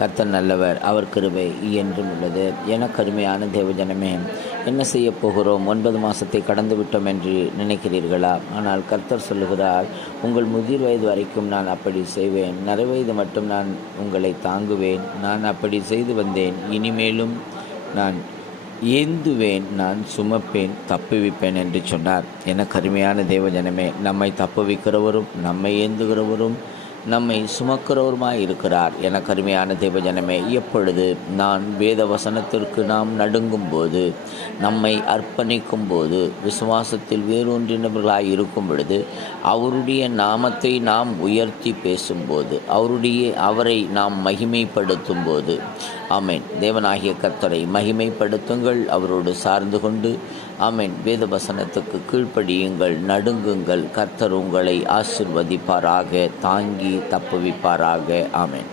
கர்த்தர் நல்லவர், அவர் கிருபை என்றும் உள்ளது. என கருமையான தேவஜனமே, என்ன செய்ய போகிறோம்? 9 மாதத்தை கடந்து விட்டோம் என்று நினைக்கிறீர்களா? ஆனால் கர்த்தர் சொல்லுகிறார், உங்கள் முதிர் வயது வரைக்கும் நான் அப்படி செய்வேன், நரைவயது மட்டும் நான் உங்களை தாங்குவேன். நான் அப்படி செய்து வந்தேன், இனிமேலும் நான் ஏந்துவேன், நான் சுமப்பேன், தப்புவிப்பேன் என்று சொன்னார். என கருமையான தேவஜனமே, நம்மை தப்புவிக்கிறவரும் நம்மை ஏந்துகிறவரும் நம்மை சுமக்கிறவருமாய் இருக்கிறார். என கருமையான தேவஜனமே, எப்பொழுது நான் வேத வசனத்திற்கு நாம் நடுங்கும் போது, நம்மை அர்ப்பணிக்கும் போது, விசுவாசத்தில் வேரூன்றினவர்களாய் இருக்கும் பொழுது, அவருடைய நாமத்தை நாம் உயர்த்தி பேசும்போது, அவரை நாம் மகிமைப்படுத்தும் போது, ஆமேன், தேவனாகிய கர்த்தரை மகிமைப்படுத்துங்கள், அவரோடு சார்ந்து கொண்டு, ஆமேன், வேத வசனத்துக்கு கீழ்ப்படியுங்கள், நடுங்குங்கள். கர்த்தர் உங்களை ஆசிர்வதிப்பாராக, தாங்கி தப்புவிப்பாராக. ஆமேன்.